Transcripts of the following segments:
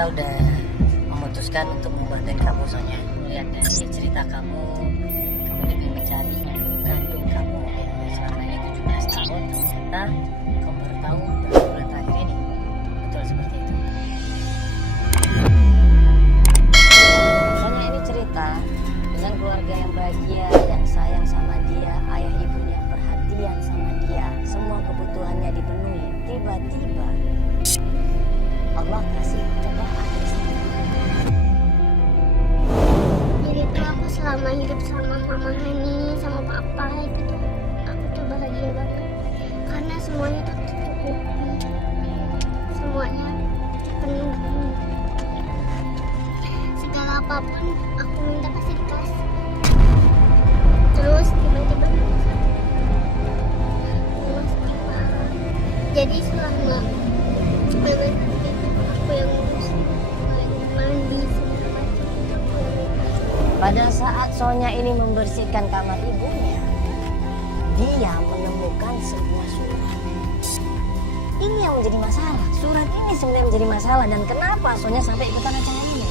kita udah memutuskan untuk membantuin kamu Sonya. Melihat dari cerita kamu demi mencari kandung kamu yang selama ini 17 tahun, ternyata kamu baru tahu baru bulan terakhir ini. Betul seperti itu. Sonya ini cerita dengan keluarga yang bahagia, yang sayang sama dia, ayah ibunya perhatian sama dia, semua kebutuhannya dipenuhi. Tiba-tiba Allah kasih cobaan. Jadi itu aku selama hidup sama mama Hani, sama papa gitu, aku tuh bahagia banget karena semuanya tuh tercukupi, semuanya terpenuhi. Segala apapun aku minta pasti dikasih. Terus tiba-tiba jadi selama bebek itu aku yang ngurus, mandi segala macam itu aku yang ngurus. Pada saat Sonya ini membersihkan kamar ibunya, dia menemukan sebuah surat. Ini yang menjadi masalah. Surat ini sebenarnya menjadi masalah. Dan kenapa Sonya sampai ikutan acara ini?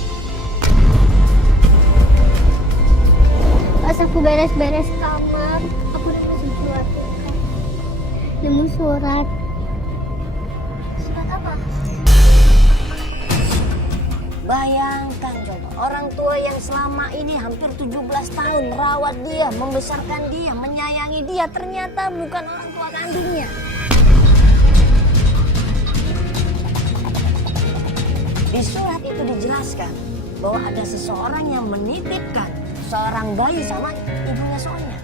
Pas aku beres-beres kamar, aku nemu sesuatu. Nemu surat. Surat apa? Bayangkan coba, orang tua yang selama ini hampir 17 tahun merawat dia, membesarkan dia, menyayangi dia, ternyata bukan orang tua kandungnya. Di surat itu dijelaskan bahwa ada seseorang yang menitipkan seorang bayi sama ibunya Sonya.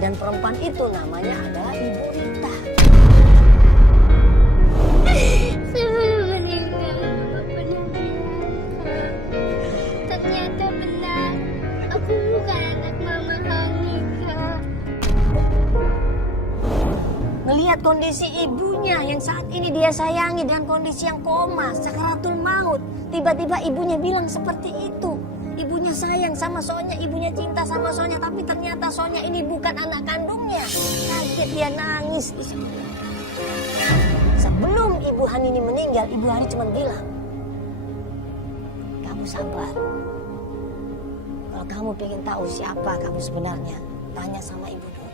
Dan perempuan itu namanya adalah Ibu Rita. Sebelum meninggal, Bapak meninggal. Ternyata benar, aku bukan anak Mama Hanika. Melihat kondisi ibunya yang saat ini dia sayangi dengan kondisi yang koma, sakaratul maut. Tiba-tiba ibunya bilang seperti itu. Ibunya sayang sama Sonya, ibunya cinta sama Sonya, tapi ternyata Sonya ini bukan anak kandungnya. Kaget dia nangis. Sebelum Ibu Hani ini meninggal, Ibu Hani cuma bilang, kamu sabar. Kalau kamu pengen tahu siapa kamu sebenarnya, tanya sama Ibu Nur.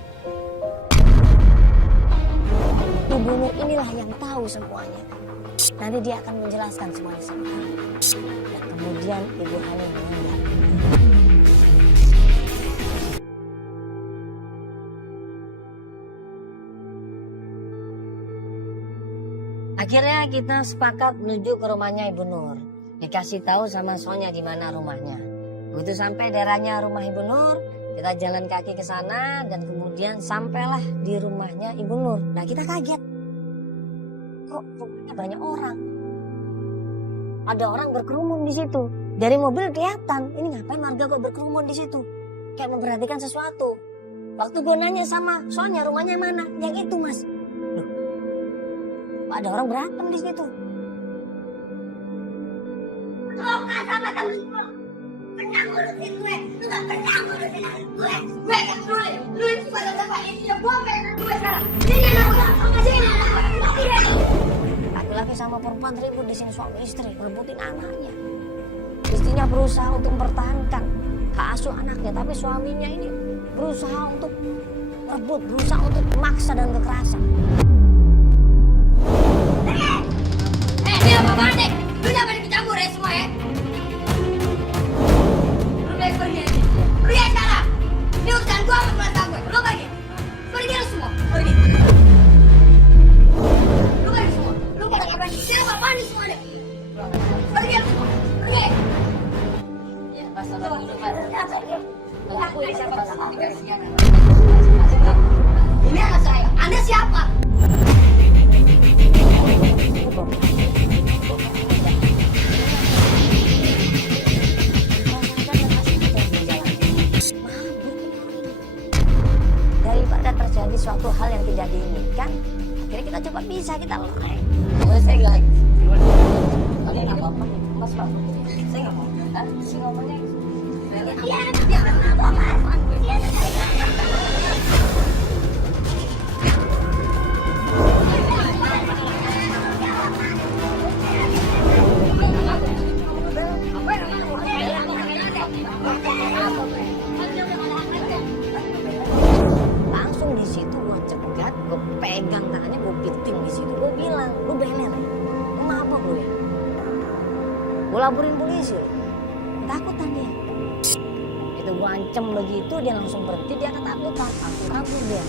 Ibu Nur inilah yang tahu semuanya. Nanti dia akan menjelaskan semuanya sama kamu. Dan kemudian Ibu Hani meninggal. Akhirnya kita sepakat menuju ke rumahnya Ibu Nur. Dikasih tahu sama Sonya di mana rumahnya. Begitu sampai daerahnya rumah Ibu Nur, kita jalan kaki ke sana dan kemudian sampailah di rumahnya Ibu Nur. Nah, kita kaget. Kok rumahnya banyak orang? Ada orang berkerumun di situ. Dari mobil kelihatan, ini ngapain warga kok berkerumun di situ? Kayak memperhatikan sesuatu. Waktu gue nanya sama Sonya, rumahnya mana? Yang itu, Mas. Loh, kok ada orang berantem di situ? Lo kan sama temen gue, pernah ngurusin gue, lu gak pernah ngurusin anak gue. Gue kan dulu, lu itu pada tempat ini, ya gue pengen gue sekarang. Jadi anak gue, apa sih anak gue? Laki-laki sama perempuan ribut di sini, suami istri rebutin anaknya. Istrinya berusaha untuk mempertahankan hak asuh anaknya, tapi suaminya ini berusaha untuk rebut, berusaha untuk memaksa dan kekerasan. Ini apa-apaan deh? Lu jangan ikut-campur ya semua ya. Lu baik pergi aja. Pergi sekarang. Ini urusan gua sama keluarga gue. Lu pergi. Pergi lu semua. Pergi. Lu pergi semua. Lu pada ngapain? Ini apa-apaan nih semua deh? Pergi lu semua. Pergi. Ya, pasal dulu Pak. Aku ini siapa? Ini anak saya. Anda siapa? Daripada terjadi suatu hal yang tidak diinginkan, akhirnya kita coba bisa kita lerai. Saya nggak. Kalian nggak apa-apa, Mas Pak. Saya nggak apa-apa. Si ngomongnya. Iya, dia nggak apa-apa. Langsung di situ gue cegat, gue pegang tangannya, gue piting di situ. Gue bilang, lu beler, lu mabok lu ya. Gue laporin polisi, takutan dia. Itu gue ancam begitu, dia langsung berhenti, dia ketakutan, langsung kabur dia.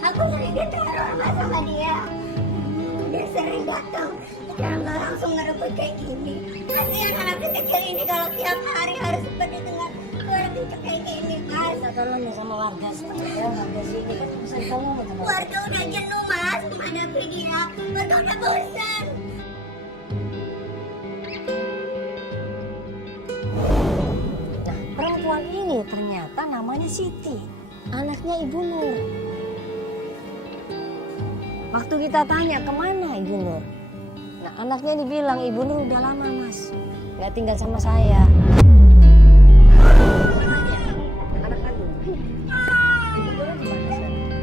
Aku sering diteror sama dia. Dia sering datang dan nggak langsung ngerebut kayak gini. Kasihan anak kecil ini kalau tiap hari harus seperti dengan suara kenceng kayak gini, Mas. Kita tolong ya sama warga sebenarnya, warga sini kan bisa ditolong sama Warga udah jenuh, Mas, menghadapi dia. Warga udah bosan. Nah, perempuan ini ternyata namanya Siti, anaknya Ibu Nur. Waktu kita tanya kemana Ibu Nur, nah anaknya dibilang Ibu Nur udah lama mas, nggak tinggal sama saya. Anak kandung.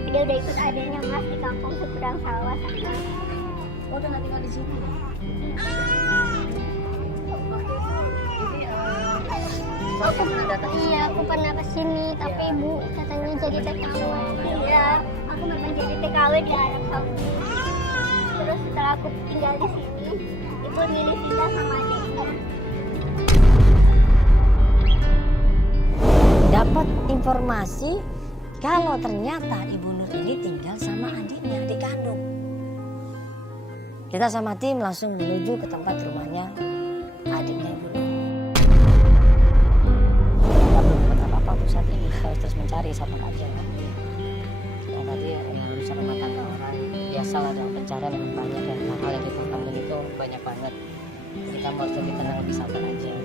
Dia udah ikut adanya, Mas, di kampung seberang sawah sana. Oh udah nggak tinggal di sini. Iya, aku pernah kesini, tapi Ibu katanya jadi TKW. Iya, aku memang jadi TKW di Arab Saudi. Terus setelah aku tinggal di sini, Ibu milih pindah sama adiknya. Dapat informasi kalau ternyata Ibu Nur ini tinggal sama adiknya, adik kandung. Kita sama tim langsung menuju ke tempat rumahnya adiknya Ibu Nur. Kita belum dapat apa-apa untuk saat ini, kita harus terus mencari siapa aja. Yang tadi lulusan rumah tangga orang biasalah dalam pencarian memang banyak dan hal yang kita temuin itu banyak banget. Jadi kamu harus lebih tenang, lebih sabar aja. Ya.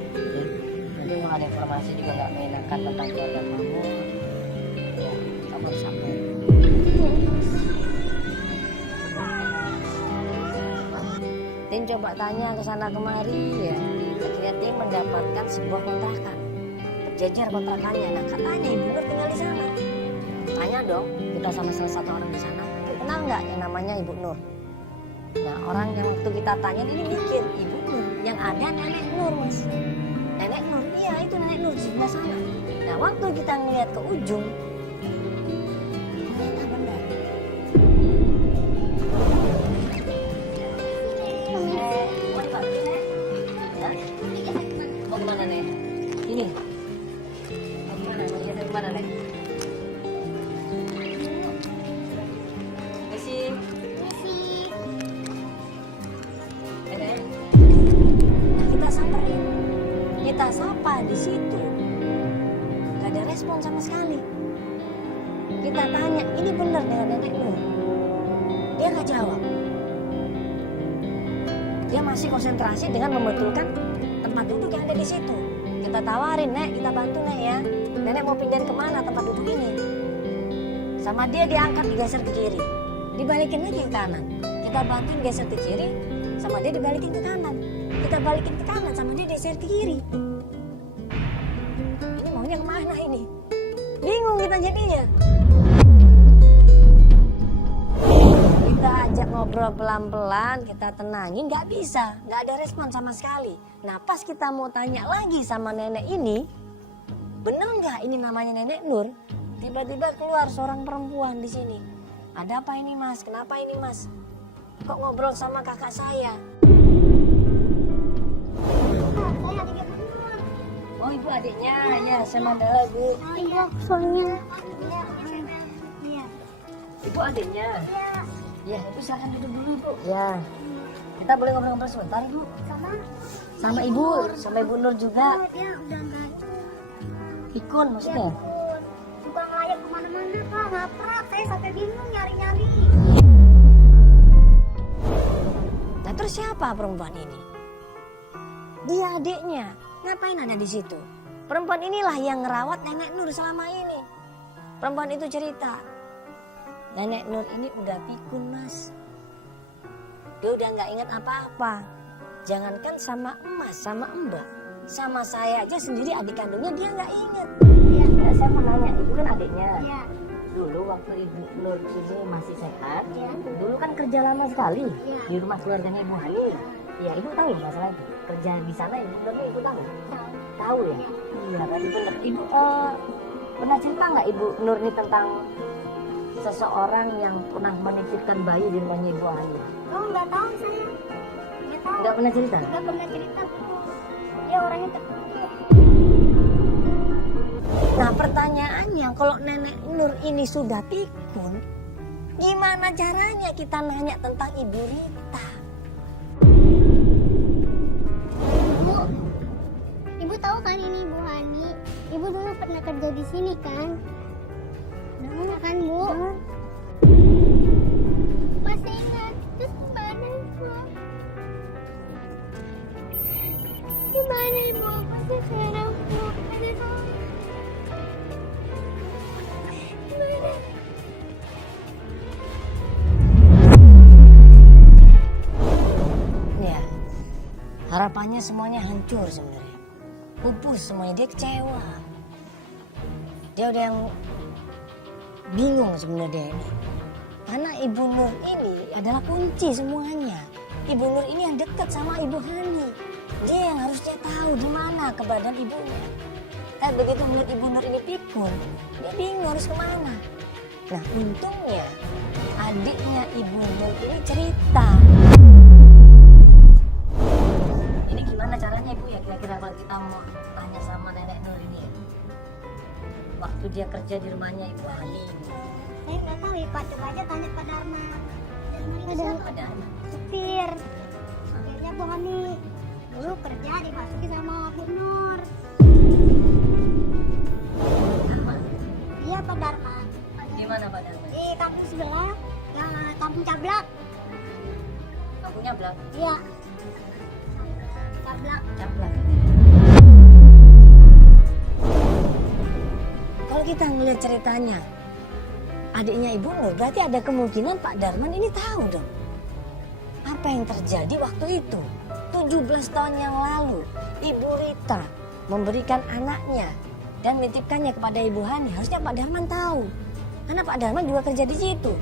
Nanti mau ada informasi juga nggak menyenangkan tentang keluarga kamu, ya kamu harus sabar. Tim coba tanya ke sana kemari ya. Akhirnya tim mendapatkan sebuah kontrakan. Berjejer kontrakannya. Nah katanya Ibu Nur tinggal di sana. Tanya dong, kita sama salah satu orang di sana. Kenal nggak yang namanya Ibu Nur? Nah orang yang waktu kita tanya ini mikir Ibu Nur. Yang ada Nenek Nur mas. Nenek Nur, iya itu Nenek Nur di sebelah sana. Nah waktu kita ngeliat ke ujung, ternyata benar. Mau kemana nih? Ini. Mau kemana? Mau geser kemana nih? Misi. Nah, kita samperin, kita sapa di situ, gak ada respon sama sekali. Kita tanya, ini benar dengan Nenek Nur? Dia gak jawab. Dia masih konsentrasi dengan membetulkan tempat duduk yang ada di situ. Kita tawarin, Nek, kita bantu Nek ya. Nenek mau pindahin kemana tempat duduk ini? Sama dia diangkat, digeser ke kiri, dibalikin lagi ke kanan. Kita bantuin geser ke kiri, sama dia dibalikin ke kanan. Kita balikin ke kanan, sama dia geser ke kiri. Ini maunya kemana ini? Bingung kita jadinya. Kita ajak ngobrol pelan-pelan, kita tenangin, nggak bisa, nggak ada respon sama sekali. Nah pas kita mau tanya lagi sama nenek ini, bener nggak ini namanya Nenek Nur? Tiba-tiba keluar seorang perempuan di sini. Ada apa ini mas? Kenapa ini mas? Kok ngobrol sama kakak saya? Oh ibu adiknya, ya saya mandala bu. Iya, soalnya. Ibu adiknya. Ya, ibu silahkan duduk dulu ibu. Ya, kita boleh ngobrol-ngobrol sebentar ibu. Sama ibu, sama Ibu Nur juga. Dia udah nggak Pikun maksudnya. bukan layak kemana-mana, Pak. Ngaprak, saya sampai bingung nyari-nyari. Nah terus siapa perempuan ini? Dia adiknya. Ngapain ada di situ? Perempuan inilah yang ngerawat Nenek Nur selama ini. Perempuan itu cerita, Nenek Nur ini udah pikun mas. Dia udah nggak ingat apa-apa. Jangankan sama emas, sama mbak, sama saya aja sendiri adik kandungnya dia nggak inget. Iya. Nah, saya mau nanya, ibu kan adiknya. Iya. Dulu waktu ibu Nur ini masih sehat, Iya. dulu kan kerja lama sekali Iya. di rumah keluarganya Ibu Hani. Iya, ibu tahu masalah itu. Kerja di sana ibu Nur ibu tahu? Tahu ya? Iya, kan ibu Nur. Ibu pernah cerita nggak Ibu Nur ini tentang seseorang yang pernah menitipkan bayi di rumahnya Ibu Hani? Oh, nggak tahu saya. Nggak tahu. Nggak pernah cerita? Nggak pernah cerita. Dia orangnya tertutup. Nah pertanyaannya, kalau Nenek Nur ini sudah pikun, gimana caranya kita nanya tentang Ibu Rita? Bu, ibu tahu kan ini Ibu Hani? Ibu dulu pernah kerja di sini kan? Nah, kan Bu? Masih ingat? Terus gimana Ibu? Gimana Ibu? Masih sekarang Bu? Masih tahu? Gimana? Ya, harapannya semuanya hancur sebenarnya. Pupus semuanya, dia kecewa. Dia udah yang bingung sebenarnya ini. Karena Ibu Nur ini adalah kunci semuanya. Ibu Nur ini yang dekat sama Ibu Hani. Dia yang harusnya tahu di mana keberadaan ibunya. Tapi begitu melihat Ibu Nur ini pikun, dia bingung harus kemana. Nah untungnya adiknya Ibu Nur ini cerita. Ini gimana caranya Ibu ya kira-kira kalau kita mau tanya sama Nenek Nur ini ya? Waktu dia kerja di rumahnya Ibu Hani. Saya nggak tahu ya Pak, coba aja tanya Pak Dharma. Ada Supir. Supirnya Bu Hani. Dulu kerja dimasuki sama Bu Nur. apa? Iya Pak Dharma. Di mana Pak Dharma? Di kampung sebelah, ya kampung Cablak. Kampungnya Blak. Iya. Cablak. Caplak. Kalau kita ngeliat ceritanya adiknya Ibu Nur, berarti ada kemungkinan Pak Darman ini tahu dong apa yang terjadi waktu itu. 17 tahun yang lalu Ibu Rita memberikan anaknya dan menitipkannya kepada Ibu Hani. Harusnya Pak Darman tahu, karena Pak Darman juga kerja di situ.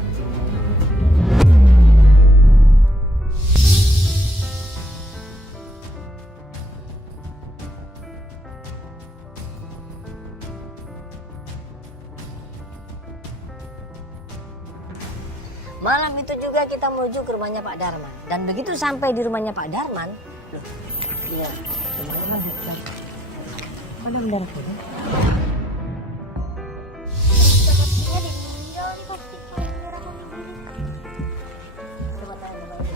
Malam itu juga kita menuju ke rumahnya Pak Darman. Dan begitu sampai di rumahnya Pak Darman, loh, iya, rumahnya mana kan? Mana darah itu? Dia meninggal di hospital merah Coba tanya dulu.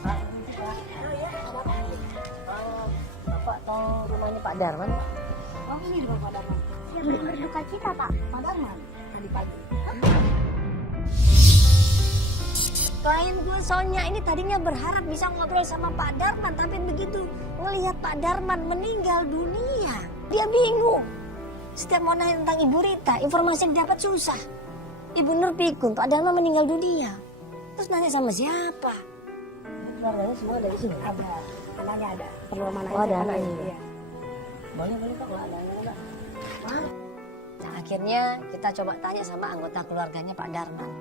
Pak, ini Pak. Oh ya, ada apa? Bapak tahu rumahnya Pak Darman? Oh ini rumah Pak Dharma. Yang berduka cita Pak Darman tadi pagi. Klien gue Sonya ini tadinya berharap bisa ngobrol sama Pak Darman, tapi begitu melihat Pak Darman meninggal dunia, dia bingung. Setiap mau nanya tentang Ibu Rita, informasi yang dapat susah. Ibu Nur pikun, Pak Darman meninggal dunia. Terus nanya sama siapa? Keluarganya semua dari sini. Ada, anaknya ada. Perlu mana Oh, ada anaknya. Iya. Boleh Kak, kalau ada anak. Nah, akhirnya kita coba tanya sama anggota keluarganya Pak Darman.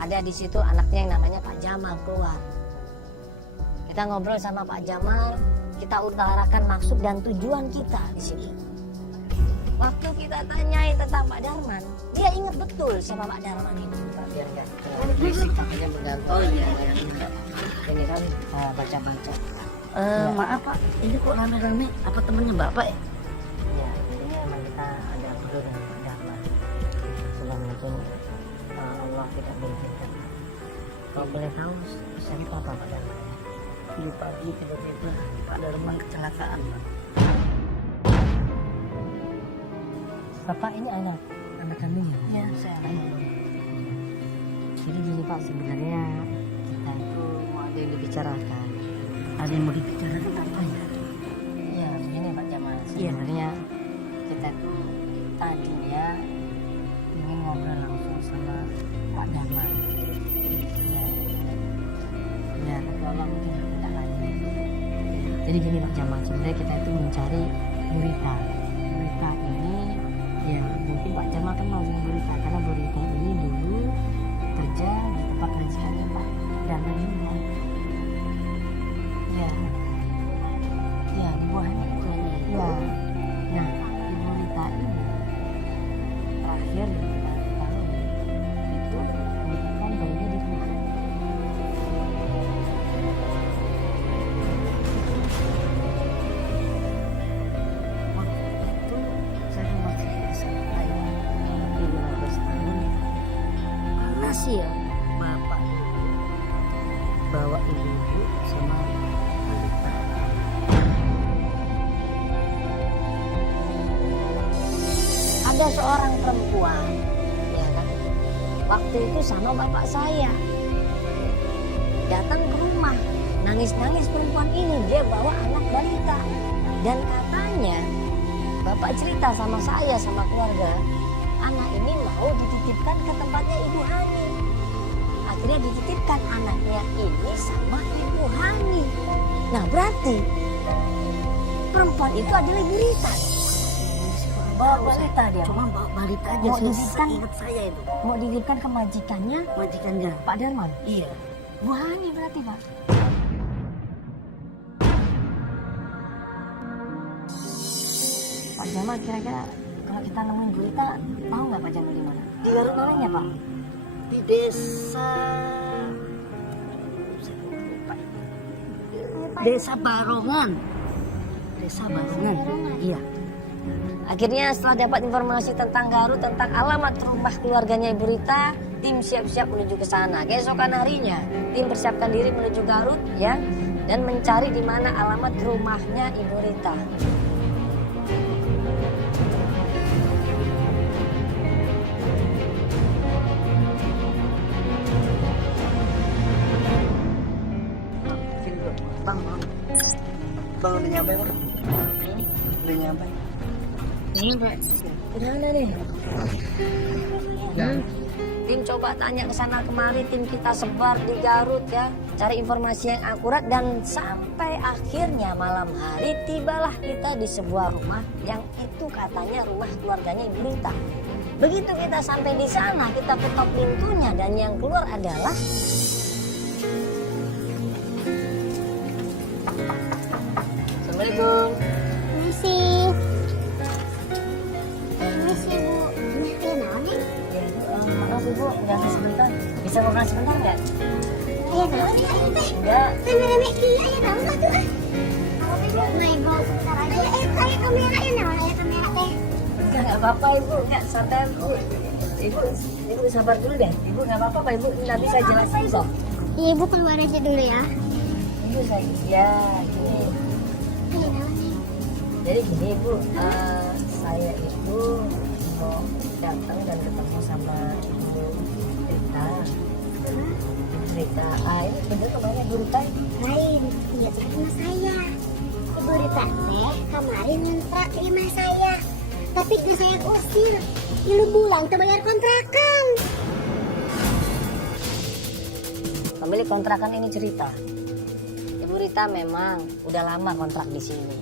Ada di situ anaknya yang namanya Pak Jamal keluar. Kita ngobrol sama Pak Jamal, kita utarakan maksud dan tujuan kita di sini. Waktu kita tanyain tentang Pak Darman, dia ingat betul siapa Pak Darman ini. Biar enggak berisik, makanya bergantung. Oh iya. Ini kan baca-baca. Maaf Pak, ini kok rame-rame? Apa temennya Bapak ya? Ya, ini memang kita ada perlu dengan Pak Darman. Assalamualaikum. Allah tidak mengizinkan. Kalau boleh tahu, siapa Pak Darman? Di pagi tiba-tiba Pak Darman kecelakaan. Bapak ini anak kandungnya? Iya, saya anak. Jadi gini Pak, sebenarnya kita itu mau ada yang dibicarakan. Ada yang mau dibicarakan apa ya? Iya, begini Pak Jamal. Sebenarnya kita itu tadi dia ingin ngobrol langsung sama Pak Darman. Ya, ya tapi Allah mungkin tidak lagi. Jadi gini Pak Jamal, sebenarnya kita itu mencari berita. Berita ini ya mungkin Pak Jamal kenal dengan berita karena berita ini dulu kerja di tempat majikannya Pak Darman ini ya. Ya, ya di buahnya itu. Ya, nah ibu Rita ini terakhir kita tahu itu menemukan bayinya di rumah. Waktu itu saya masih sampai di 15 tahun. Mana sih ya bapak bawa ibu sama balita. Ada seorang perempuan, ya kan, waktu itu sama bapak saya datang ke rumah, nangis-nangis perempuan ini, dia bawa anak balita, dan katanya bapak cerita sama saya sama keluarga, anak ini mau dititipkan ke tempatnya Ibu Hani. Akhirnya dititipkan anaknya ini sama Ibu Hani. Nah berarti perempuan itu adalah Ibu Rita. Bawa balita dia. Cuma bawa balita aja. Mau dititipkan, ingat saya itu. mau dititipkan ke majikannya Majikannya. Pak Darman. Iya. Bu Hani berarti Pak. Pak Jamal kira-kira kalau kita nemuin Bu Rita, tahu nggak Pak Jamal di mana? Di Garut namanya Pak. Di desa. Saya lupa. Desa Barongan. Desa Barongan. Iya. Akhirnya setelah dapat informasi tentang Garut, tentang alamat rumah keluarganya Ibu Rita, tim siap-siap menuju ke sana. Keesokan harinya, tim persiapkan diri menuju Garut ya, dan mencari di mana alamat rumahnya Ibu Rita. Bang. Bang udah nyampe bang. Udah nyampe. Ini Pak, udah ada nih. Ya. Tim coba tanya ke sana kemari, tim kita sebar di Garut ya, cari informasi yang akurat, dan sampai akhirnya malam hari tibalah kita di sebuah rumah yang itu katanya rumah keluarganya Ibu Rita. Begitu kita sampai di sana, kita ketok pintunya dan yang keluar adalah Assalamualaikum. Permisi. Permisi Bu. Ini kayak naon nih? Ya, maaf Ibu, ganggu sebentar. Bisa ngobrol sebentar nggak? Ayah naon nih? Enggak. Rame-rame ki ayah naon lah tuh. Nah Ibu, sebentar aja. Ayah kamera ya naon ayah kamera teh. Enggak apa-apa Ibu, enggak santai Bu. Ibu sabar dulu deh. Ibu nggak apa-apa Pak Ibu, nanti saya jelasin kok. Iya Ibu keluar aja dulu ya. Ibu saya, ya gini. Ayah naon nih? Jadi gini Bu, saya itu mau datang dan ketemu sama Ibu Rita. Rita, ini bener namanya Ibu Rita? Lain, iya sama saya. Ibu Rita teh kemarin ngontrak di rumah saya. Tapi gak saya usir. Ilu bulan tuh bayar kontrakan. Pemilik kontrakan ini cerita, Ibu Rita memang udah lama kontrak di sini.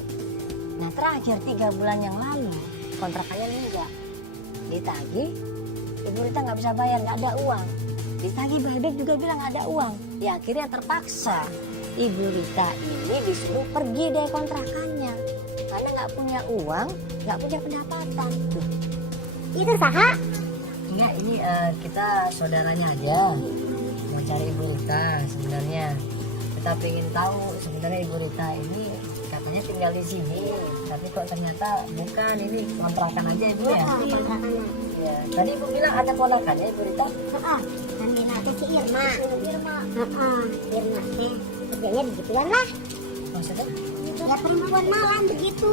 Nah terakhir 3 bulan yang lalu kontrakannya linggak, ditagih, Ibu Rita nggak bisa bayar, nggak ada uang. Ditagih balik juga bilang nggak ada uang. Ya akhirnya terpaksa Ibu Rita ini disuruh pergi dari kontrakannya karena nggak punya uang, nggak punya pendapatan. Itu saha? Enggak, ini kita saudaranya aja mau cari Ibu Rita sebenarnya. Kita pengen tahu sebenarnya Ibu Rita ini katanya tinggal di sini, tapi kok ternyata bukan, ini kontrakan aja Ibu ya. Kontrakannya. Ya. Tadi Ibu bilang ada ponakannya Ibu Rita. Heeh. Namanya teh si Irma. Heeh. Irma teh kerjanya begituan lah. Maksudnya? Ya perempuan malam begitu.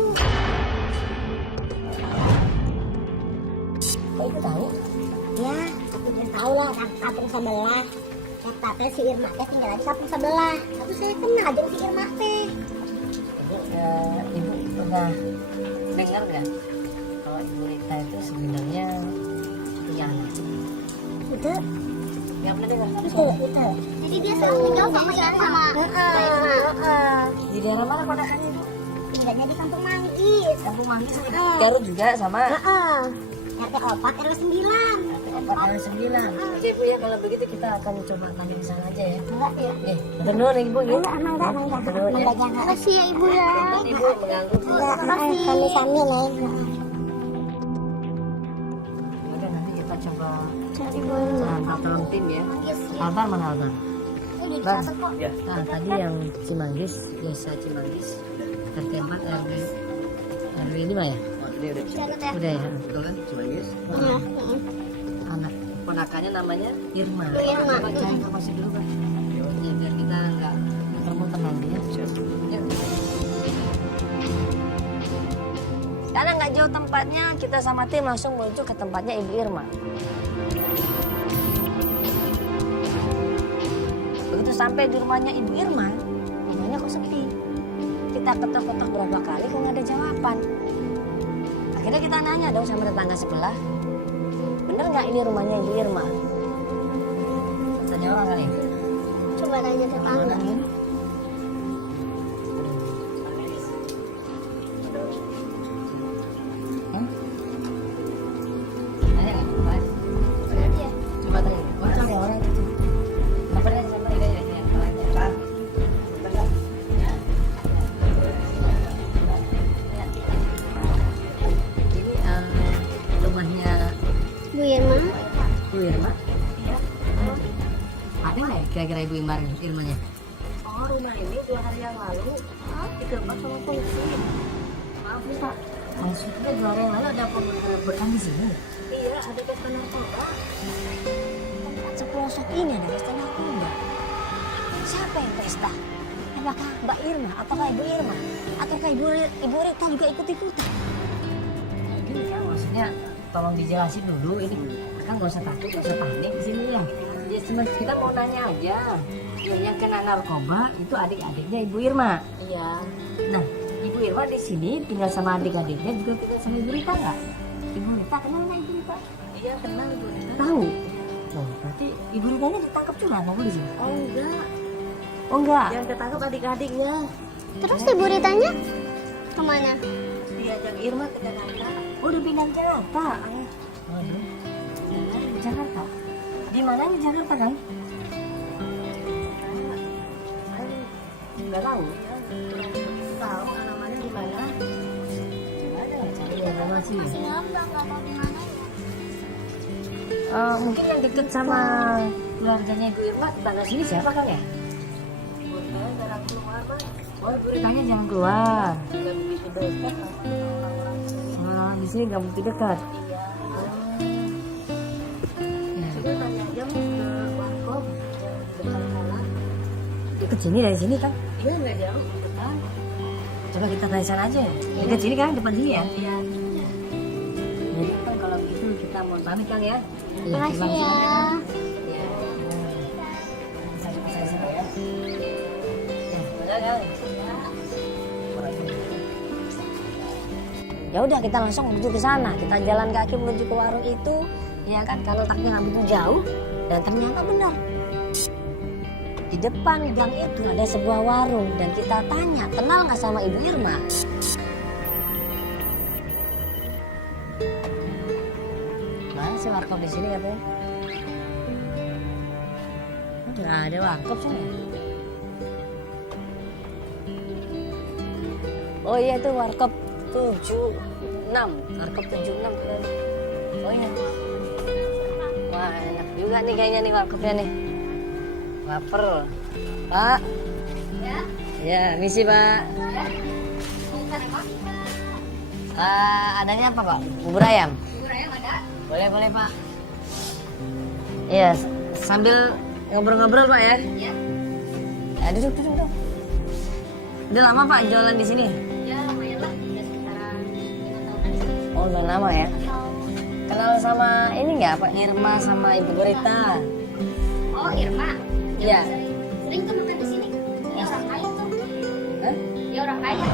Kok Ibu tahu? Ya, aku udah tahu lah kampung sebelah. Teh si Irma teh tinggal di kampung sebelah. Aku saya kenal dengan si Irma teh. Ibu pernah dengar nggak kalau kalau Ibu Rita itu sebenarnya punya anak. Betul. Nggak pernah dengar? Betul. Jadi dia selalu tinggal sama Di daerah mana ponakannya itu? tinggalnya di Kampung Manggis. Kampung Manggis. Garut juga sama. RT 4 RW 9. 4 RW 9. Oke Bu ya, kalau begitu kita akan coba tanya di sana aja ya. Enggak ya. Benar Ibu ya. Enggak. Makasih ya Ibu ya. Ibu mengganggu. Makasih. Kami sambil ya. Oke, nanti kita coba Cari bola. angkat dalam tim ya. Altar mana Altar? Ini Bang. dicatat kok. Nah, tadi yang Cimanggis, desa Cimanggis, RT 4 RW 5 ya? Ini udah Dicatat ya. Udah ya. betul kan? Cimanggis. Iya. Anak ponakannya namanya Irma. Bu Irma. Coba cari informasi dulu Pak. Ya, biar kita nggak termuter nanti ya. Yuk. Karena nggak jauh tempatnya, kita sama tim langsung menuju ke tempatnya Ibu Irma. Begitu sampai di rumahnya Ibu Irma, rumahnya kok sepi. Kita ketok-ketok berapa kali kok nggak ada jawaban. Akhirnya kita nanya dong sama tetangga sebelah, bener nggak ini rumahnya Ibu Irma? Tanya orang kali. Coba tanya tetangga. Tanya nggak? Pak? Iya. Coba tanya. Oh, coba orang itu. Apa dia sama dia ya? Ini rumahnya Bu Irma. Bu Irma. Ada nggak ya kira-kira Ibu Irmanya? Oh, rumah ini 2 hari yang lalu digerebek sama polisi. Maaf nih Pak, maksudnya 2 hari yang lalu ada penggerbekan di sini. Iya, ada pesta narkoba. Tempat sepelosok ini ada pesta narkoba. Siapa yang pesta? Apakah Mbak Irma? Apakah Ibu Irma? Ataukah Ibu Rita juga ikut-ikutan? Gini kan maksudnya tolong dijelasin dulu ini. Kan nggak usah takut, nggak usah panik di sini ya. Ya cuma kita mau nanya aja. Yang kena narkoba itu adik-adiknya Ibu Irma. Iya. Nah, Ibu Irma di sini tinggal sama adik-adiknya juga tinggal sama Ibu Rita nggak? Ibu Rita kenal nggak Ibu Rita? Iya, kenal Bu Rita. Tahu. Oh, berarti Ibu Ritanya ditangkap juga apa di sini? Oh, enggak. Oh enggak. Yang ketangkap adik-adiknya. Terus Ibu Ritanya kemana? Diajak Irma ke Jakarta. Oh, udah pindah ke Jakarta. Waduh. Di Jakarta. Di mana di Jakarta kan? Enggak tahu. Tahu namanya di mana? Ada nggak cari informasi? Masih ngambang, nggak tahu di mana. Mungkin yang deket sama keluarganya Ibu Irma tetangga sini siapa kan ya? Ibu Ritanya jarang keluar, Bang. Oh, Ibu Ritanya jangan keluar. Nggak begitu dekat sama orang-orang sini. Di sini nggak begitu dekat. Iya. Ya. Sudah tanya aja ke warkop depan sana. Ke sini dari sini kan? Iya, nggak jauh. Depan. Coba kita tanya sana aja. Dekat sini kan, depan sini ya. Iya. Jadi kan kalau begitu kita mau pamit Kang ya. Makasih ya. Iya. Saya sana ya. Ya, Kang. Ya udah kita langsung menuju ke sana. Kita jalan kaki menuju ke warung itu, ya kan? Karena letaknya nggak begitu jauh dan ternyata benar. Di depan gang itu ada sebuah warung dan kita tanya, kenal nggak sama Ibu Irma? Mana sih warkop di sini katanya? Nggak ada warkop sini. Oh iya itu warkop 76, warkop 76 kan. Oh iya. Wah enak juga nih kayaknya nih warkopnya nih. Lapar, Pak. Ya. Ya, misi Pak. Ya. Bukan apa? Adanya apa Pak? Bubur ayam. Bubur ayam ada? Boleh Pak. Iya, sambil ngobrol-ngobrol Pak ya. Iya. Ya, duduk. Udah lama Pak jualan di sini? Ya, lumayan lah. Ya sekitaran 5 tahunan di sini. Oh, udah lama ya. Kenal sama ini nggak Pak Irma sama Ibu Rita? Oh, Irma. Iya. Sering tuh makan di sini. Ya orang kaya tuh. Hah? Ya orang kaya.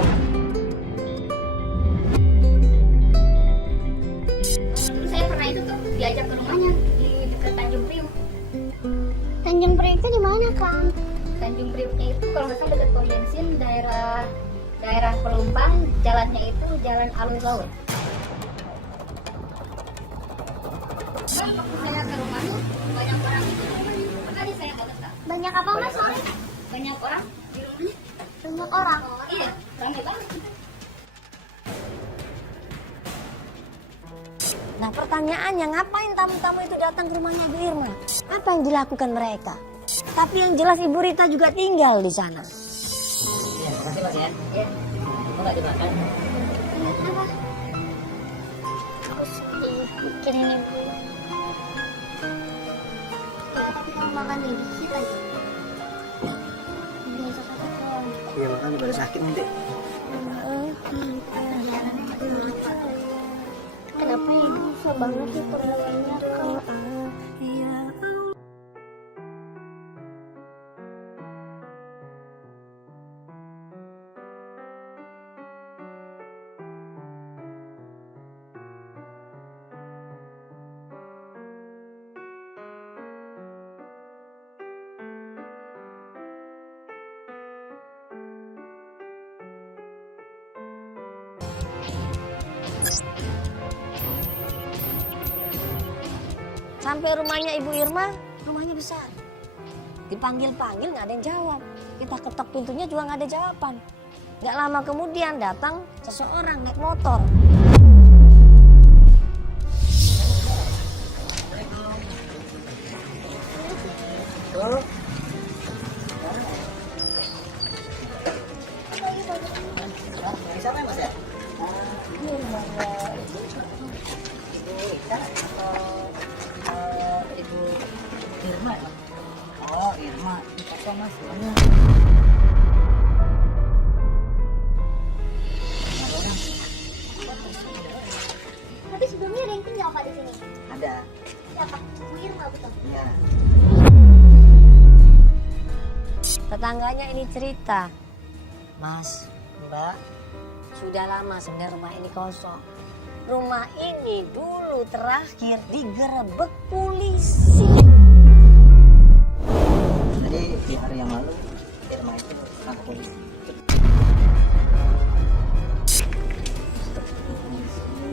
diajak ke rumahnya di dekat Tanjung Priuk. Tanjung Priok itu di mana kan? Tanjung Priuknya itu kalau nggak salah dekat pom bensin, daerah Pelumpang, jalannya itu jalan alun laut. Saya ke rumahnya banyak orang itu di rumahnya, makanya saya nggak betah. Banyak apa mas sore? Banyak orang di rumahnya. Banyak orang. Iya, ramai banget. Nah pertanyaannya, ngapain tamu-tamu itu datang ke rumahnya Ibu Irma? Apa yang dilakukan mereka? Tapi yang jelas Ibu Rita juga tinggal di sana. Iya, makasih Mas ya. Iya. Mau nggak dimakan? Kenapa? Aku sedih mikirin ibu. Mau makan dikit aja. Biasa kan. Iya, makan baru sakit nanti. Kenapa ibu susah banget sih perlawannya kak? Sampai rumahnya Ibu Irma, rumahnya besar. Dipanggil-panggil nggak ada yang jawab. Kita ketok pintunya juga nggak ada jawaban. Nggak lama kemudian datang seseorang naik motor. Oh. Dari siapa ya Mas ya? Ini rumahnya Ibu Rita atau Ibu Irma ya? Oh Irma, apa Mas? Tapi sebelumnya ada yang tinggal kak di sini. Ada. Siapa? Bu Irma betul. Ya. Tetangganya ini cerita, Mas, Mbak, sudah lama sebenarnya rumah ini kosong. Rumah ini dulu terakhir digerebek polisi. Jadi di hari yang lalu Irma itu ditangkap polisi.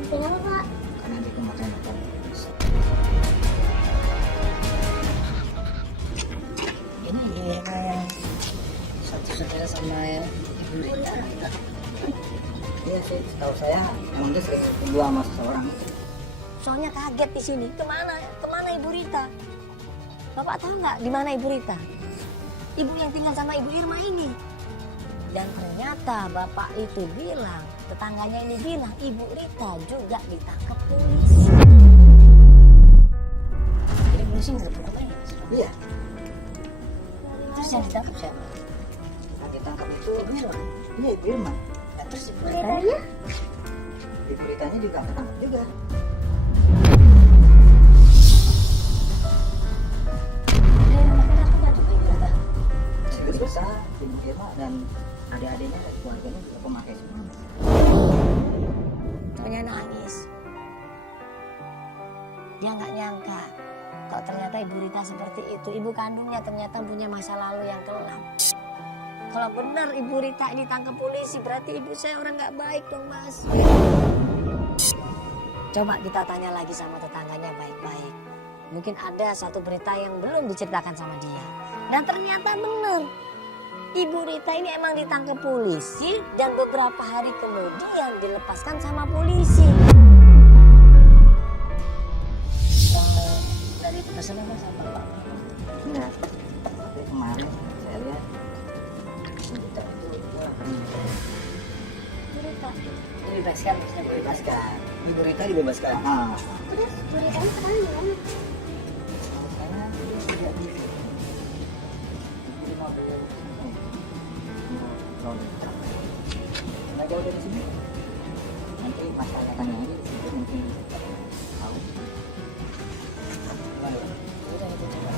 Kenapa kak? Karena dia pemakaian narkoba. Ini Irma yang satu saudara sama yang Ibu Rita. Iya sih, setahu saya emang dia sering berdua sama seseorang. Soalnya kaget di sini. Kemana Ibu Rita? Bapak tahu nggak di mana Ibu Rita? Ibu yang tinggal sama Ibu Irma ini. Dan ternyata bapak itu bilang, tetangganya ini bilang, Ibu Rita juga ditangkap polisi. Jadi polisi ngerebut rumahnya. Iya, Terus yang ditangkap siapa? yang ditangkap itu Ibu Irma. Iya Ibu Irma. Dan terus Ibu Beritanya? Ibu Ritanya juga ketangkap juga. Jadi bisa Ibu Irma dan adik-adiknya dan keluarganya juga pemakai semua. Soalnya nangis. Dia nggak nyangka kok ternyata Ibu Rita seperti itu. Ibu kandungnya ternyata punya masa lalu yang kelam. Kalau benar Ibu Rita ditangkap polisi, berarti ibu saya orang nggak baik dong, Mas. Coba kita tanya lagi sama tetangganya baik-baik. Mungkin ada satu berita yang belum diceritakan sama dia. Dan ternyata benar. Ibu Rita ini emang ditangkap polisi dan beberapa hari kemudian dilepaskan sama polisi. Dari pesannya Mas apa Pak? Enggak. Tapi kemarin saya lihat berita itu Berita. dibebaskan, dibebaskan. Ibu Rita dibebaskan. Ah. Terus beritanya sekarang di mana? Saya tidak di nggak jauh dari sini. Nanti masalah tanya aja di situ mungkin tahu. Gimana, Pak? Udah itu coba.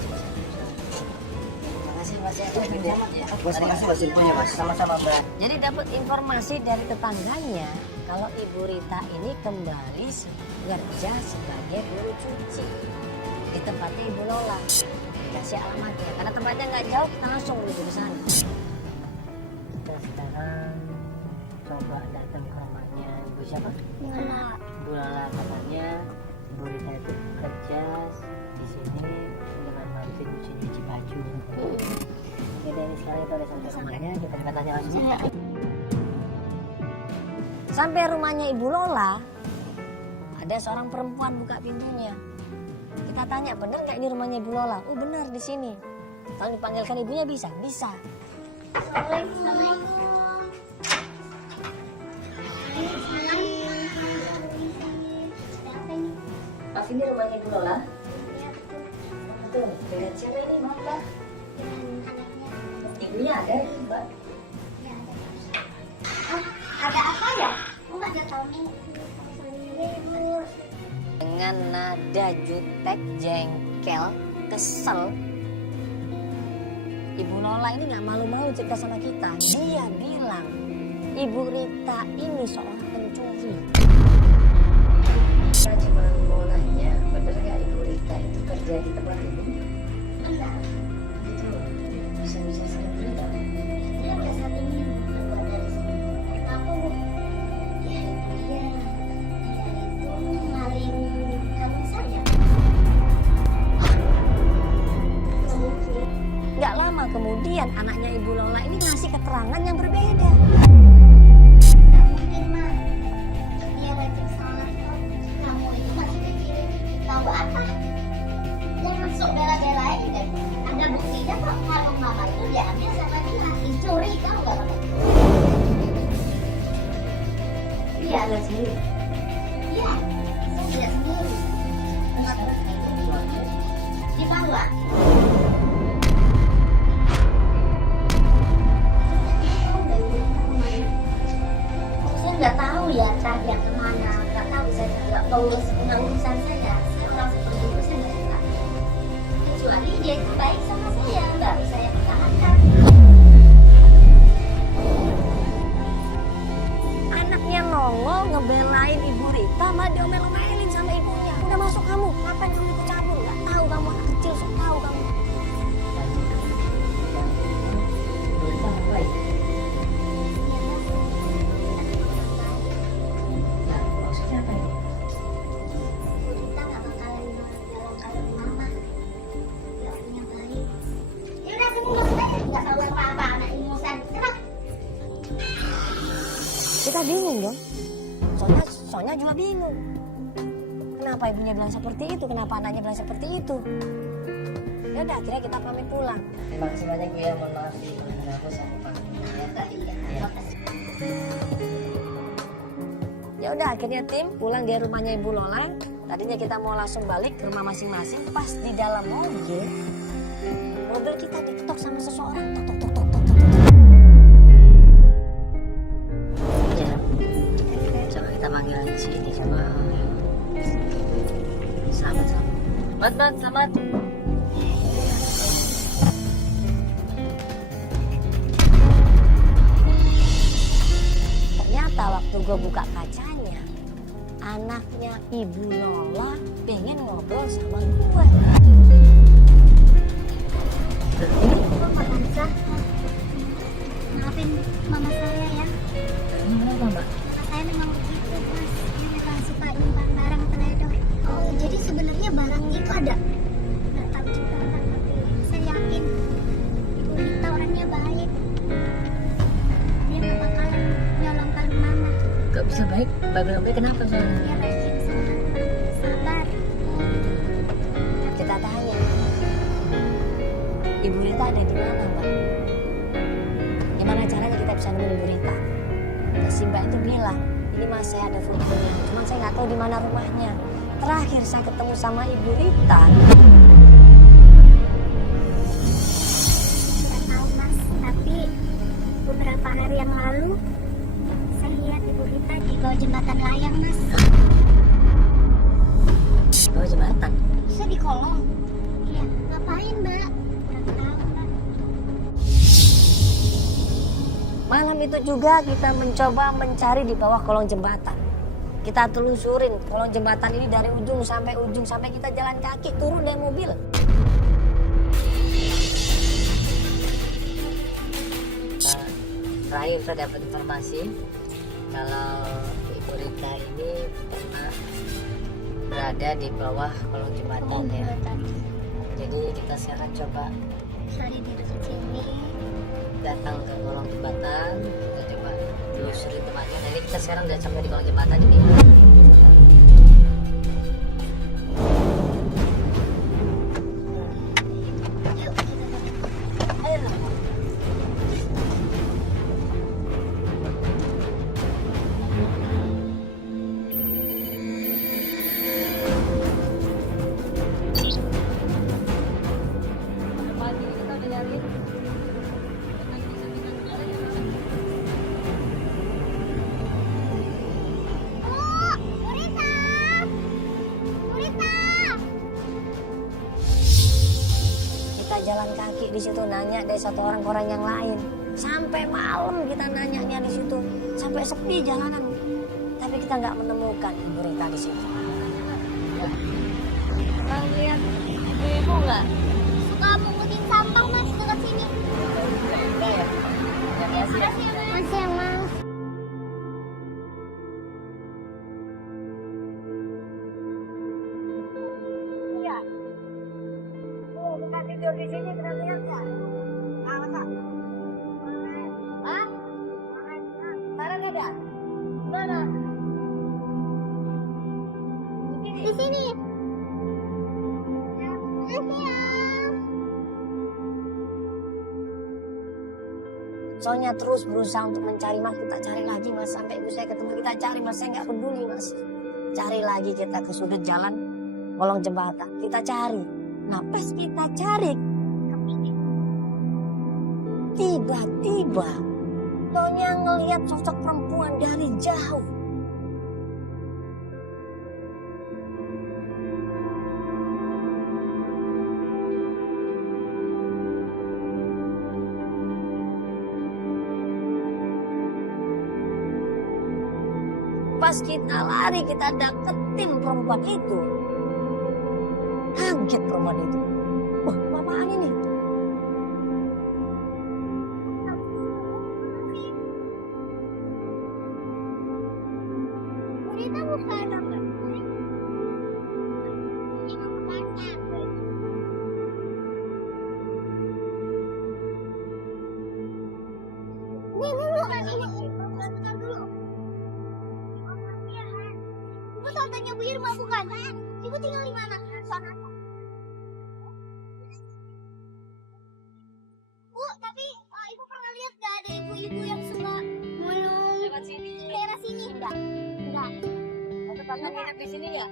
Terima kasih Mas ya. Bos makasih bos infonya bos. Sama-sama Mbak. Jadi dapat informasi dari tetangganya kalau Ibu Rita ini kembali bekerja sebagai guru cuci di tempatnya Ibu Lola. Dikasih alamatnya, karena tempatnya nggak jauh, kita langsung menuju ke sana. Kita sekarang coba datang ke rumahnya Ibu siapa? Lola. Ibu Lola. Katanya Ibu Rita itu bekerja di sini dengan bantu cuci baju. Oke deh, ini sekarang itu ada sampai rumahnya, kita tanya langsung. Sampai rumahnya Ibu Lola, ada seorang perempuan buka pintunya. Kita tanya, bener nggak ini rumahnya Ibu Lola? Oh bener, di sini. Kalau dipanggilkan ibunya bisa? Bisa. Pas ini rumahnya Ibu Lola? Tuh, dengan siapa ini Mbak? Ibunya ada ya Mbak? Ada apa ya? Enggak ada tahu. Dengan nada jutek, jengkel, kesel, Ibu Lola ini nggak malu-malu cerita sama kita. Dia bilang Ibu Rita ini seorang pencuri. Kita cuma mau nanya, bener nggak Ibu Rita itu kerja di tempat ini? Enggak. Itu bisa saya cerita. Dia udah 1 minggu keluar dari sini. Aku ya itu dia itu maling kalung saya. Nggak lama kemudian anaknya Ibu Lola ini ngasih keterangan yang berbeda. Nggak mungkin mah dia rajin salah kok. Kamu itu masih kecil, tahu apa? Jangan sok bela-belain deh. Ada buktinya kok kalung mama itu diambil sama dia. Dicuri, tahu nggak kamu? Iya, Lihat sendiri. iya. Saya lihat sendiri. Kenapa itu dibawa? Saya nggak tahu ya entah dia kemana, nggak tahu saya nggak urus urusan saya. Saya orang seperti itu saya nggak suka. Kecuali dia itu baik sama saya, baru saya pertahankan. Anaknya nongol ngebelain Ibu Rita, malah diomel-omelin sama ibunya. Udah masuk kamu, ngapain kamu ikut campur? Nggak tahu kamu anak kecil, sok tahu kamu. Ibu Rita mau baik. Nah, maksudnya apa ini? Kita nggak bakalan jalan kalau mama nggak punya baik. Ya udah kamu nggak usah, nggak tahu apa-apa anak ingusan. Kenapa? Kita bingung dong. Soalnya juga bingung. Kenapa ibunya bilang seperti itu? Kenapa anaknya bilang seperti itu? Ya udah, akhirnya kita pamit pulang. Terima kasih banyak Bu ya, mohon maaf aku sama Pak. Ya udah, akhirnya tim pulang dari rumahnya Ibu Lola. Tadinya kita mau langsung balik ke rumah masing-masing. Pas di dalam mobil kita diketok sama seseorang. Tok tok tok tok tok tok. Ya, coba kita panggil di sini coba. Selamat. Selamat. Ternyata waktu gue buka kacanya, anaknya Ibu Lola pengen ngobrol sama gue. Mama Hansa, maafin mama saya ya. Kenapa Mbak? Mama saya memang begitu mas, dia memang suka nyimpan barang teledor. Oh jadi sebenarnya barang itu ada? Nggak tahu juga kan, tapi saya yakin Ibu Rita orangnya baik. Dia nggak bakalan nyolong kalung mama. Gak bisa baik, baik kenapa soalnya? Dia rajin sabar. Kita tanya, Ibu Rita ada di mana Mbak? Gimana caranya kita bisa nemuin Ibu Rita? Terus si Mbak itu bilang, ini mas saya ada fotonya, cuman saya nggak tahu di mana rumahnya. Terakhir saya ketemu sama Ibu Rita. Nggak tahu mas, tapi beberapa hari yang lalu saya lihat Ibu Rita di bawah jembatan layang mas. Oh jembatan. Bisa di kolong? Iya. Ngapain mbak? Nggak tahu mbak. itu juga kita mencoba mencari di bawah kolong jembatan. Kita telusurin kolong jembatan ini dari ujung, sampai kita jalan kaki turun dari mobil. Terakhir saya dapat informasi kalau Ibu Rita ini pernah berada di bawah kolong jembatan ya. Jadi kita sekarang coba Cari di dekat sini. datang ke kolong jembatan, kita coba telusuri tempatnya. Nah, ini kita sekarang udah sampai di kolong jembatan ini. Yuk kita Ayo. Pagi kita udah nyari. Burita! Burita! Kita jalan kaki di situ nanya dari satu orang ke orang yang lain. Sampai malam kita nanyanya di situ, sampai sepi jalanan. Tapi kita nggak menemukan Ibu Rita di situ. Bang lihat ibu nggak? Suka mengutin sampah mas dekat sini. Enggak ya? Makasih ya. Masih ya mas. Iya. Oh, bukan tidur di sini kita lihat ya. Masa? Hah? Sekarang ada? Mana? Di sini. Masih ya. Soalnya terus berusaha untuk mencari mas, kita cari lagi mas sampai ibu saya ketemu, kita cari mas, saya nggak peduli mas. Cari lagi kita ke sudut jalan kolong jembatan, kita cari. Nah pas kita cari, tiba-tiba Nyonya ngelihat sosok perempuan dari jauh. Pas kita lari, kita deketin perempuan itu. Kaget perempuan itu. Wah, apaan ini? Burita bukan. Ini bukan ini. Bentar dulu. Ibu tantenya Bu Irma bukan? Ibu tinggal di mana? Sana. Bu, tapi ibu pernah lihat gak ada ibu-ibu yang suka mulung Lewat sini. daerah sini? Enggak. Enggak. Atau pernah nginep di sini nggak?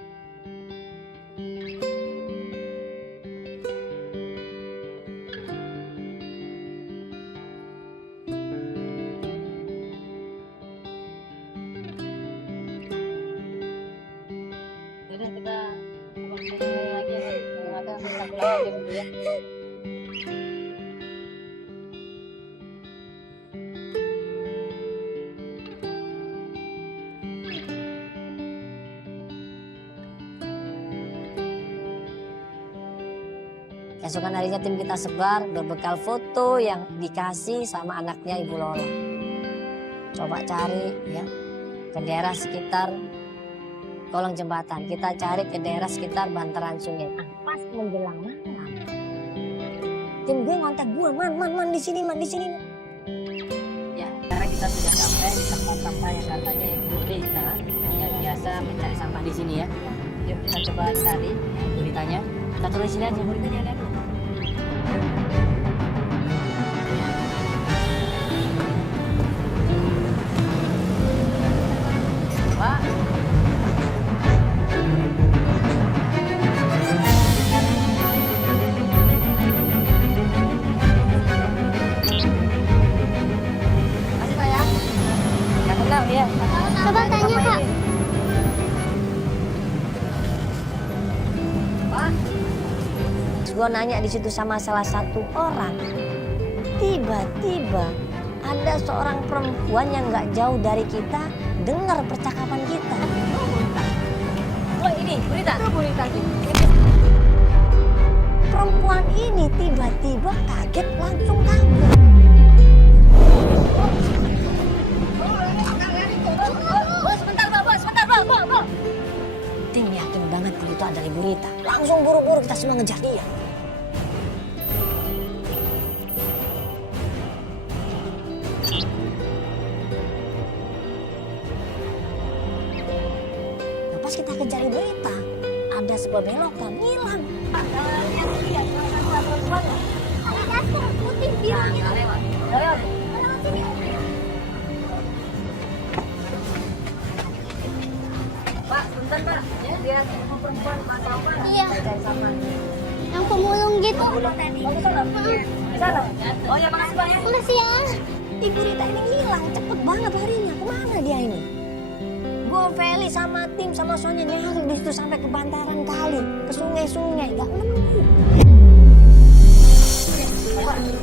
Jadi kita mulai lagi ya, kalau ada kita pulang lagi dulu ya. Keesokan harinya tim kita sebar berbekal foto yang dikasih sama anaknya Ibu Lola. Coba cari ya ke daerah sekitar kolong jembatan. Kita cari ke daerah sekitar bantaran sungai. Pas menjelang malam, tim gue ngontak gue, man di sini. Ya, karena kita sudah sampai di tempat sampah yang katanya Ibu Rita yang biasa mencari sampah di sini ya. Yuk kita coba cari Ibu Ritanya. Kita turun di sini aja, Ibu Ritanya ada. Pak. Masih Pak ya? Nggak kenal dia. Coba tanya Kak. Pak. Gue nanya di situ sama salah satu orang. Tiba-tiba ada seorang perempuan yang nggak jauh dari kita dengar percakapan kita. Oh ini Burita. Itu Burita. Perempuan ini tiba-tiba kaget langsung kabur. Sebentar, Bos. Tim yakin banget kalau itu adalah Burita. Langsung buru-buru kita semua ngejar dia. Nah, pas kita kejar Burita, ada sebuah belokan hilang. Putih biru gitu. Pak, sebentar Pak. Lihat perempuan mata apa? Iya. Yang pemulung gitu. Di sana. Oh ya, makasih Pak ya. Makasih ya. Ibu Rita ini hilang cepet banget harinya. Kemana dia ini? Gue Feli sama tim sama Sonya nyari di situ sampai ke bantaran kali, ke sungai-sungai, gak nemu.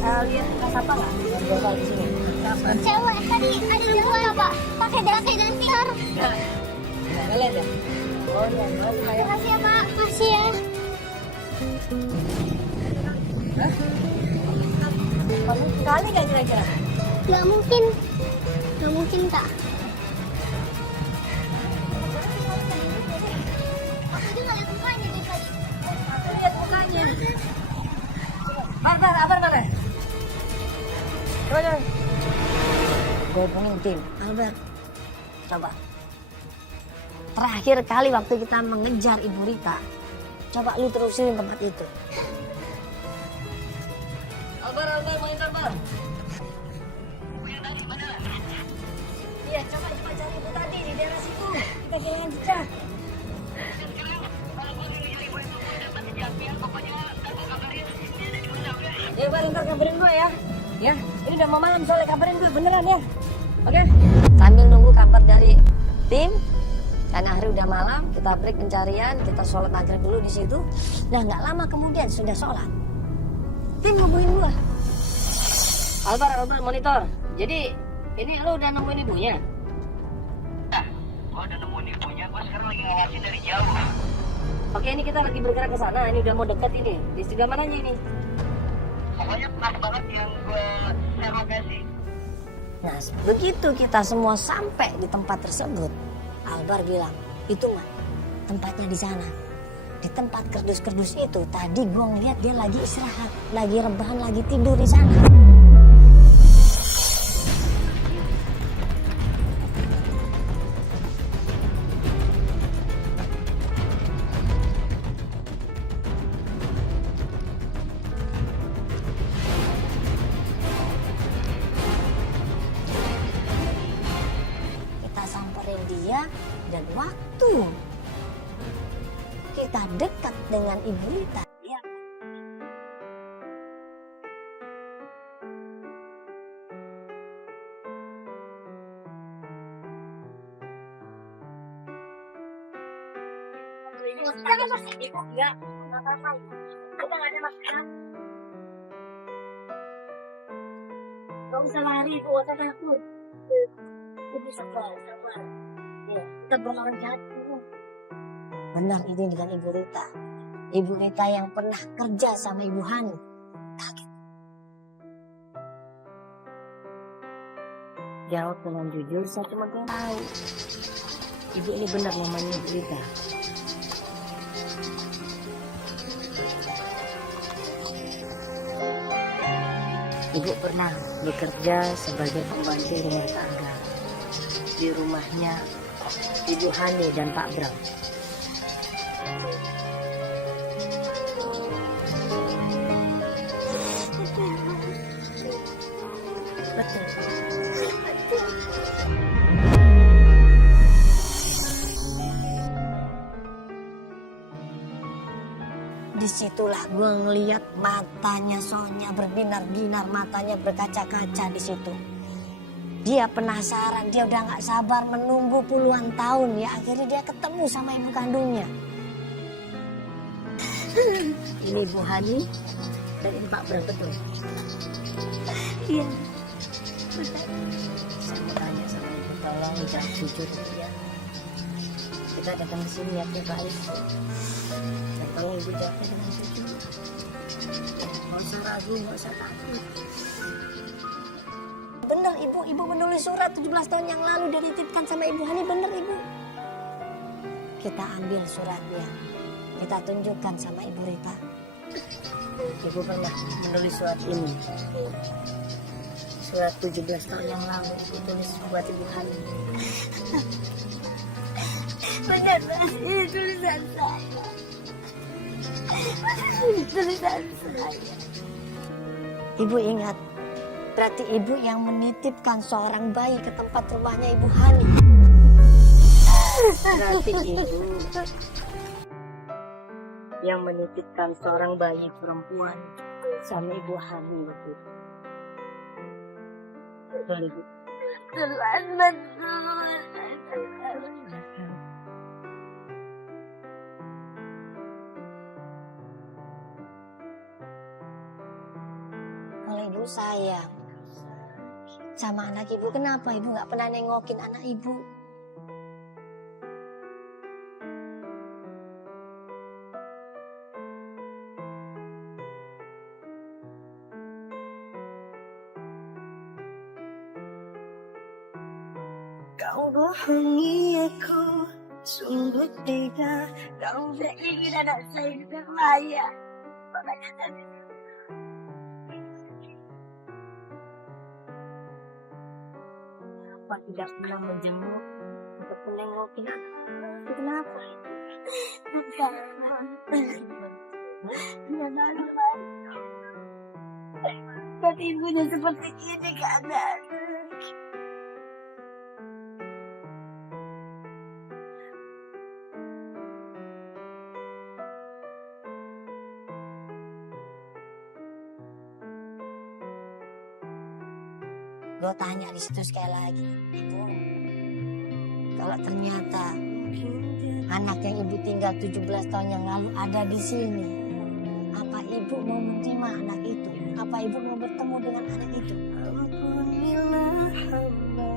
Lihat kasapa nggak? Gue di sini. Cewek tadi ada dua Pak. Pakai dancer. Nggak lihat ya? Oh iya, Makasih ya Pak. Makasih ya. kamu kali gak kira-kira? Gak mungkin Kak. Aku nggak lihat mukanya nih tadi. Lihat mukanya. Abar mana? Coba. Gue hubungin tim. Albert, coba. Terakhir kali waktu kita mengejar Ibu Rita, coba lu terusin tempat itu. Albert, monitor Bar. Iya, coba cari Ibu tadi di daerah situ. Kita kehilangan jejak. Ya Bar, ntar kabarin gue ya. Ya, ini udah mau malam soalnya kabarin gue beneran ya. Oke? Sambil nunggu kabar dari tim, karena hari udah malam, kita break pencarian, kita sholat maghrib dulu di situ. Nah, nggak lama kemudian sudah sholat, tim ngomongin gua. Albert, monitor. Jadi ini lo udah nemuin ibunya? Nah, gua udah nemuin ibunya, gua sekarang lagi ngawasin dari jauh. Oke, ini kita lagi bergerak ke sana. Ini udah mau deket ini. Di sebelah mananya ini? Pokoknya pas banget yang gua share lokasi. Nah, begitu kita semua sampai di tempat tersebut, Albar bilang, itu mah tempatnya di sana. Di tempat kerdus-kerdus itu, tadi gue ngeliat dia lagi istirahat, lagi rebahan, lagi tidur di sana. Kita samperin dia dan waktu kita dekat dengan Ibu Rita, dia Ibu enggak apa-apa. Kita nggak ada masalah. Gak usah lari, Ibu, gak usah takut. Ibu sabar. Ya, kita bakalan jatuh. Benar ini dengan Ibu Rita. Ibu Rita yang pernah kerja sama Ibu Hani. Kaget. Jawab dengan jujur, saya cuma pengen tahu. Ibu ini benar namanya Ibu Rita. Ibu pernah bekerja sebagai pembantu rumah tangga di rumahnya Ibu Hani dan Pak Bram. Betul. Disitulah gue ngeliat matanya Sonya berbinar-binar, matanya berkaca-kaca di situ. Dia penasaran, dia udah nggak sabar menunggu puluhan tahun ya. Akhirnya dia ketemu sama ibu kandungnya. Ini Ibu Hani dan ini Pak Bram, betul? Iya. Saya mau tanya sama ibu, tolong jangan jujur ya. Kita datang ke sini niatnya baik. Dan tolong ibu jawabnya dengan jujur. Nggak usah ragu, nggak usah takut. Bener ibu menulis surat 17 tahun yang lalu dititipkan sama Ibu Hani, bener ibu. Kita ambil suratnya, kita tunjukkan sama Ibu Rita. Ibu pernah menulis surat ini. Surat 17 tahun yang lalu ditulis buat Ibu Hani. Benar, ini tulisan saya. Tulisan saya. Ibu ingat, berarti ibu yang menitipkan seorang bayi ke tempat rumahnya Ibu Hani. Berarti ibu yang menitipkan seorang bayi perempuan sama Ibu Hani itu. Betul ibu. Selamat. Kalau ibu sayang sama anak ibu, kenapa ibu nggak pernah nengokin anak ibu? Kau bohongi aku, sungguh tega. Kau Saya ingin anak saya juga layak. Makanya tadi Apa tidak pernah menjenguk untuk menengokin anak? Itu kenapa? bukan. Dia malu, Mas. Dan ibunya seperti ini keadaan. Gue tanya di situ sekali lagi, ibu, kalau ternyata anak yang ibu tinggal 17 tahun yang lalu ada di sini, apa ibu mau menerima anak itu? Apa ibu mau bertemu dengan anak itu? ampunilah hamba.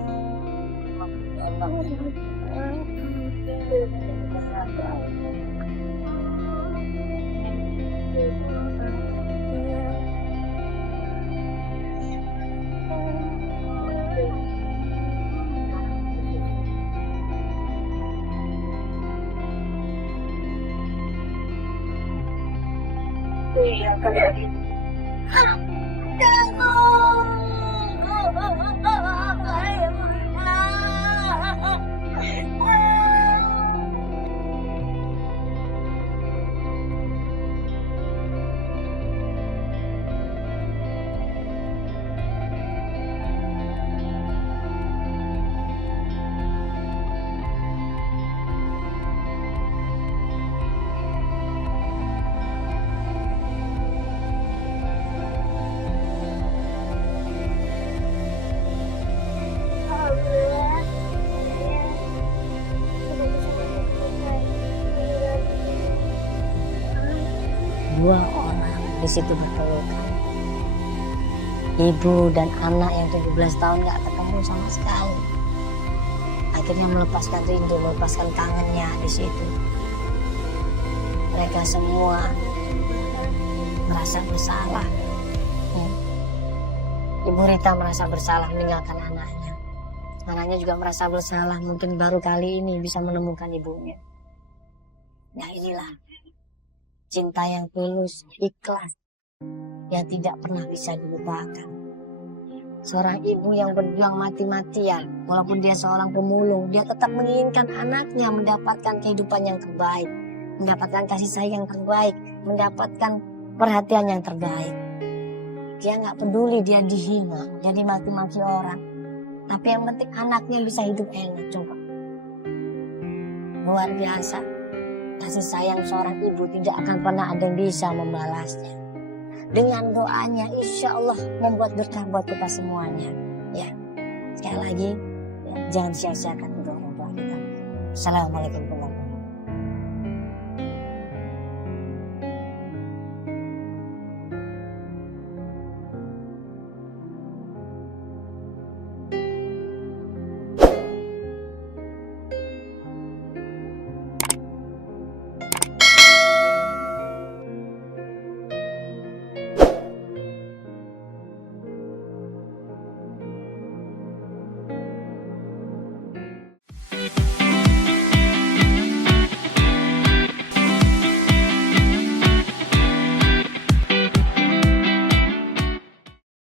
Dua orang di situ berpelukan. Ibu dan anak yang 17 tahun gak ketemu sama sekali. Akhirnya melepaskan rindu, melepaskan kangennya di situ. Mereka semua merasa bersalah. Ibu Rita merasa bersalah meninggalkan anaknya. Anaknya juga merasa bersalah, mungkin baru kali ini bisa menemukan ibunya. Nah inilah cinta yang tulus, ikhlas, yang tidak pernah bisa dilupakan. Seorang ibu yang berjuang mati-matian, walaupun dia seorang pemulung, dia tetap menginginkan anaknya mendapatkan kehidupan yang terbaik, mendapatkan kasih sayang yang terbaik, mendapatkan perhatian yang terbaik. Dia nggak peduli dia dihina, jadi maki-maki orang. Tapi yang penting anaknya bisa hidup enak, coba. Luar biasa. Kasih sayang seorang ibu tidak akan pernah ada yang bisa membalasnya. Dengan doanya, insya Allah membuat berkah buat kita semuanya. Ya, sekali lagi, ya, jangan sia-siakan doa orang tua kita. Assalamualaikum warahmatullahi wabarakatuh.